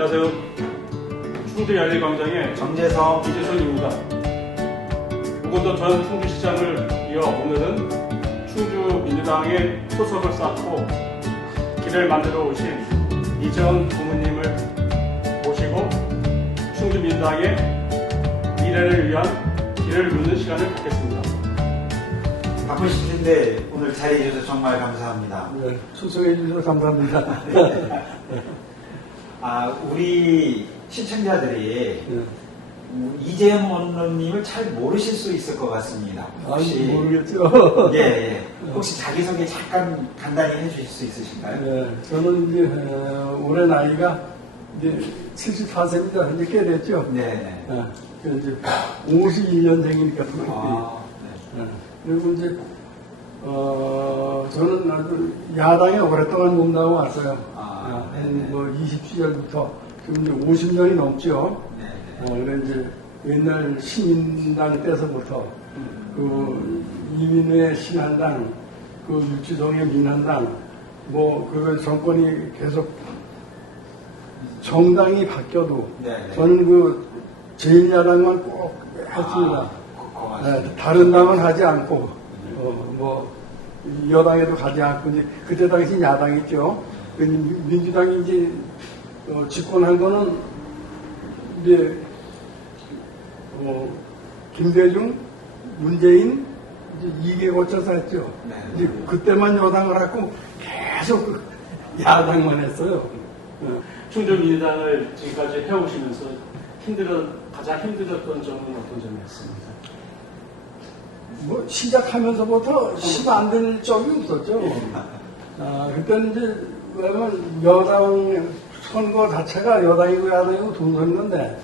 안녕하세요. 충주 열리광장의 정재성 이재선입니다. 무고도 전 충주시장을 이어 오늘은 충주 민주당의 소속을 쌓고 길을 만들어 오신 이재원 부모님을 모시고 충주 민주당의 미래를 위한 길을 묻는 시간을 갖겠습니다. 바쁘실 텐데 오늘 자리해 주셔서 정말 감사합니다. 네, 수고해 주셔서 감사합니다. 아 우리 시청자들이 네. 음, 이재영 원로님을 잘 모르실 수 있을 것 같습니다. 아니, 모르겠죠. 예, 예. 혹시 자기소개 잠깐 간단히 해주실 수 있으실까요? 네, 저는 이제 어, 올해 나이가 이제 74세입니다. 이제 꽤 됐죠. 네. 네. 이제 52년생이니까 아, 네. 네. 그리고 이제 어, 저는 아주 야당에 오랫동안 몸담아 왔어요. 아. 뭐 20시절부터 지금 이제 50년이 넘죠. 네. 어, 그래 이제 옛날 시민당 때서부터 그 이민의 신한당, 그 유치동의 민한당, 뭐 그 정권이 계속 정당이 바뀌어도 네, 네. 저는 그 제1야당만 꼭 했습니다. 아. 네, 다른 당은 하지 않고 어, 뭐 여당에도 가지 않고 이제 그때 당시 야당이죠. 그 민주당이 이제 어, 집권한 거는 이제 어, 김대중, 문재인 이제 2개 거쳐서 했죠. 네. 이제 그때만 여당을 하고 계속 그 야당만 했어요. 어, 충주 민주당을 지금까지 해오시면서 힘들어 가장 힘들었던 점은 어떤 점이었습니까? 뭐 시작하면서부터 10안 될 적이 없었죠. 아, 그때는 이제 왜냐면 여당 선거 자체가 여당이고 야당이고 동선인데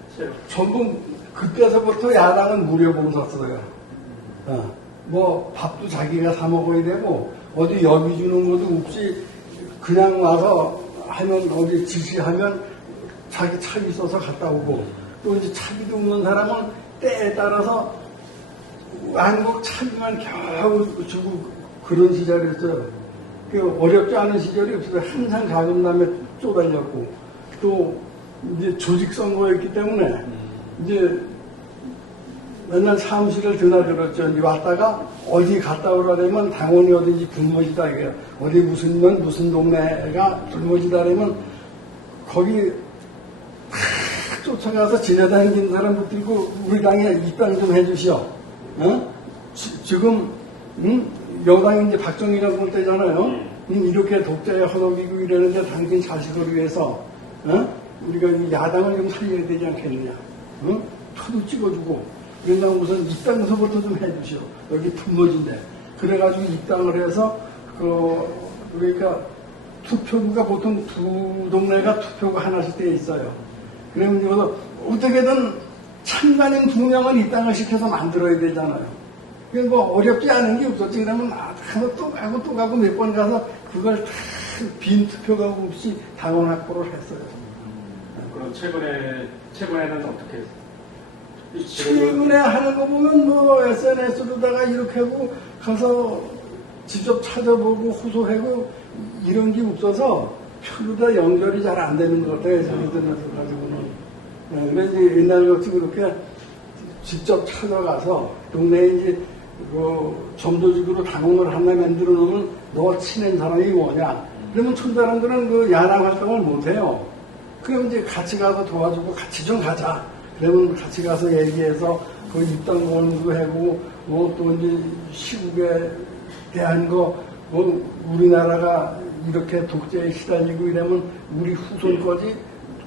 전부 그때서부터 야당은 무료봉 섰어요. 어, 뭐 밥도 자기가 사 먹어야 되고 어디 여비 주는 것도 없이 그냥 와서 하면 어디 지시하면 자기 차 있어서 갔다 오고 또 이제 차비도 없는 사람은 때에 따라서 한국 차비만 겨우 주고 그런 시절이었어요. 그 어렵지 않은 시절이 없어요. 항상 자금남에 쪼달렸고 또 이제 조직 선거였기 때문에 이제 맨날 사무실을 드나들었죠. 이제 왔다가 어디 갔다 오라면 당원이 어딘지 불모지다 이게 어디 무슨 면 무슨 동네가 불모지다 그러면 거기 탁 쫓아가서 지나다니는 사람 붙들고 우리 당에 입당 좀 해주시오. 어? 지, 금 음? 여당이 이제 박정희라고 볼 때잖아요. 음, 이렇게 독재에 허덕이고 이러는데 당신 자식을 위해서 어? 우리가 이 야당을 좀 살려야 되지 않겠느냐. 어? 표도 찍어주고 그러나 우선 입당서부터 좀 해주시오. 여기 품모진데 그래가지고 입당을 해서 그 그러니까 투표구가 보통 두 동네가 투표가 하나씩 돼 있어요. 그러면 이거 어떻게든 참관인 두 명은 입당을 시켜서 만들어야 되잖아요. 그게 뭐 어렵지 않은 게 없었지. 그러면 아, 가고 또 가고 또 가고 몇 번 가서 그걸 다빈 투표가 없이 당원 확보를 했어요. 그럼 최근에 최근에는 어떻게 최근에 하는 거 보면 뭐 SNS로다가 이렇게 하고 가서 직접 찾아보고 호소하고 이런 게 없어서 표로 다 연결이 잘 안 되는 것 같아요. 저희들한테 가지고는. 네, 그래서 옛날 같이 그렇게 직접 찾아가서 동네에 이제 그 점도직으로 당원을 하나 만들어 놓으면 너 친한 사람이 뭐냐. 그러면 촌 사람들은 그 야당 활동을 못 해요. 그럼 이제 같이 가서 도와주고 같이 좀 가자. 그러면 같이 가서 얘기해서 그 입당 원도 하고 뭐 또 이제 시국에 대한 거, 뭐 우리나라가 이렇게 독재에 시달리고 이러면 우리 후손까지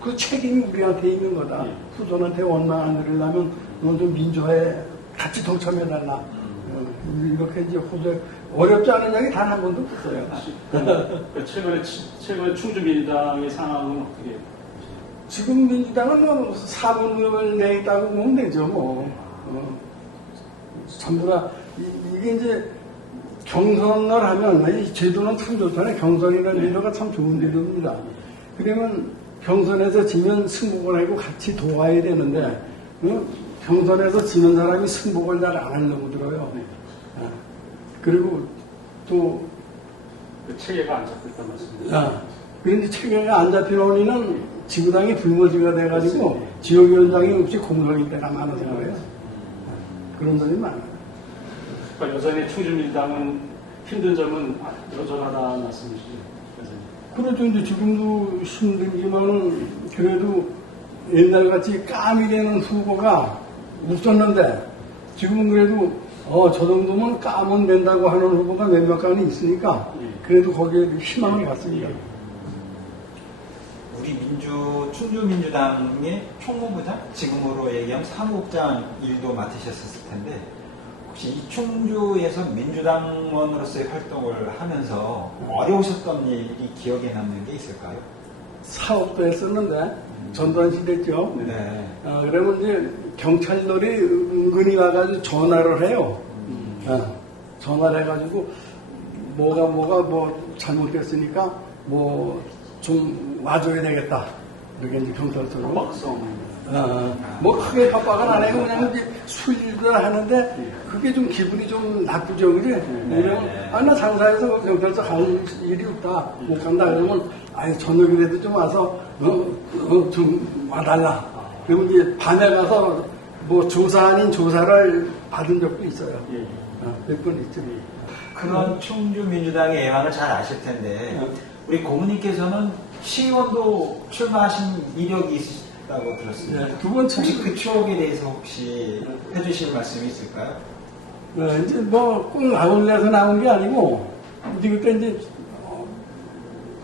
그 책임이 우리한테 있는 거다. 예. 후손한테 원망 안 드리려면 너도 민주화에 같이 동참해달라. 어, 이렇게 이제 호소 어렵지 않은 얘기 단한 번도 없어요. 그 최근에 치- 최근 충주 민주당의 상황은 어떻게 보세요? 지금 민주당은 뭐 사분을 내 있다고 보면 되죠, 뭐. 어, 전부 다, 이, 게 이제 경선을 하면, 이 제도는 참 좋잖아요. 경선이라는 제도가 참 좋은 제도입니다. 그러면 경선에서 지면 승복을 하고 같이 도와야 되는데, 어? 경선에서 지는 사람이 승복을 잘 안 하려고 들어요. 아, 그리고 또그 체계가 안 잡혔단 말씀이죠. 야, 그런데 체계가 안 잡힌 원인은 지구당이 불모지가 돼가지고. 지역위원장이 없이 공석일 때가 많아서 그래요. 그런 점이 많아요. 그러니까 여전히 충주민주당은 힘든 점은 여전하다는 말씀이시죠. 그렇죠. 이제 지금도 힘들지만은 그래도 옛날같이 까미 되는 후보가 없었는데 지금은 그래도 어, 저 정도면 까면 된다고 하는 후보가 몇몇 가지 있으니까 예. 그래도 거기에 희망을 갖습니다. 우리 민주 충주민주당의 총무부장 지금으로 얘기하면 사무국장 일도 맡으셨을 텐데 혹시 이 충주에서 민주당원으로서의 활동을 하면서 어려우셨던 일이 기억에 남는 게 있을까요? 사업도 했었는데 전두환 시대죠. 네. 어, 그러면 이제 경찰들이 은근히 와가지고 전화를 해요. 어, 전화를 해가지고 뭐가 뭐가 뭐 잘못됐으니까 뭐 좀 와줘야 되겠다. 이렇게 이제 경찰서로. 박성. 어, 뭐 크게 협박은 안 해고 그냥 이제 술도 하는데 그게 좀 기분이 좀 나쁘죠, 그지? 그냥 아, 나 장사해서 경찰서 갈 일이 없다. 못 간다. 그러면 아니 저녁이라도 좀 와서 어, 어, 좀 와달라. 그리고 이제 밤에 가서 뭐 조사 아닌 조사를 받은 적도 있어요. 예. 어, 몇번 있죠. 그런 충주민주당의 애환을 잘 아실 텐데 우리 고모님께서는 시의원도 출마하신 이력이 있으시 다고 들었습니다. 네, 두 번째 그 추억에 대해서 혹시 해주실 말씀이 있을까요? 네, 이제 뭐 꼭 나올래서 나온 게 아니고 이제 그때 이제 어,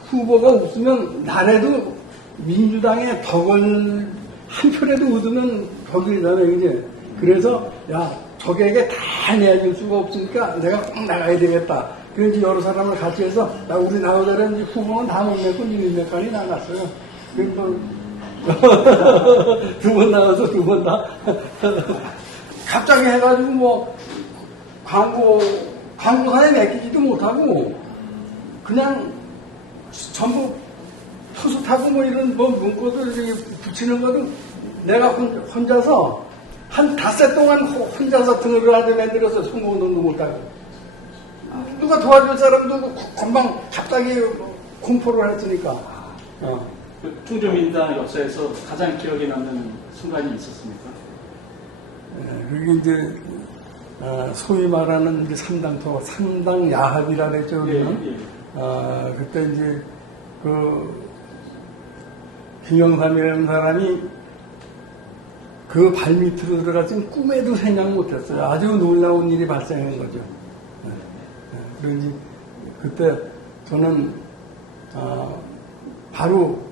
후보가 없으면 나래도 민주당의 덕을 한 표라도 얻으면 덕이잖아요, 이제. 그래서 야 적에게 다 내줄 수가 없으니까 내가 꼭 나가야 되겠다. 그래서 여러 사람을 같이 해서 나 우리 나오자는 후보는 다 못 냈고 몇몇간이 나갔어요. 그래서 두 번 나가서 두 번 다. 갑자기 해가지고 뭐 광고 광고사에 맡기지도 못하고 그냥 전부 투숙하고 뭐 이런 뭐 문구들 붙이는 거도 내가 혼- 혼자서 한 닷새 동안 호- 혼자서 등을 하게 만들어서 선거운동도 못하고 누가 도와줄 사람도 금방 갑자기 공포를 했으니까 어. 그 충주민주당 역사에서 가장 기억에 남는 순간이 있었습니까? 예, 그게 이제 어, 소위 말하는 이제 삼당토, 삼당 야합이라 그랬죠. 우리는. 예, 예. 아, 그때 이제 그 김영삼이라는 사람이 그 발밑으로 들어갔으면 꿈에도 생각 못했어요. 아주 놀라운 일이 발생한 거죠. 예, 예. 그러니 그때 저는 어, 바로 그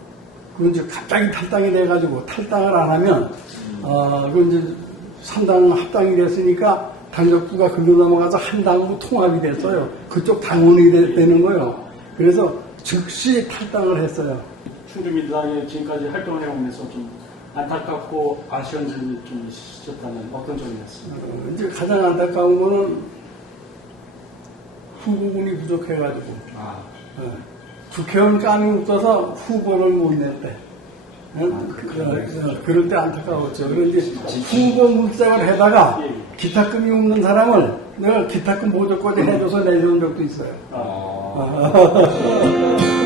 이제 갑자기 탈당이 돼가지고 탈당을 안 하면 어, 그 이제 삼당 합당이 됐으니까 당적부가 글로 넘어가서 한 당부 통합이 됐어요. 그쪽 당원이 되, 되는 거예요. 그래서 즉시 탈당을 했어요. 충주민주당이 지금까지 활동을 해오면서 좀 안타깝고 아쉬운 점이 좀 있으셨다면 어떤 점이었습니까? 어, 이제 가장 안타까운 거는 후보군이 부족해가지고 아, 어, 국회의원 깜이 없어서 후보를 못 냈대. 어, 그럴 때 안타까웠죠. 그런데 후보 물색을 해다가 예. 기타금이 없는 사람을 내가 기타금 보조까지 해줘서 내준 적도 있어요. 아, 어,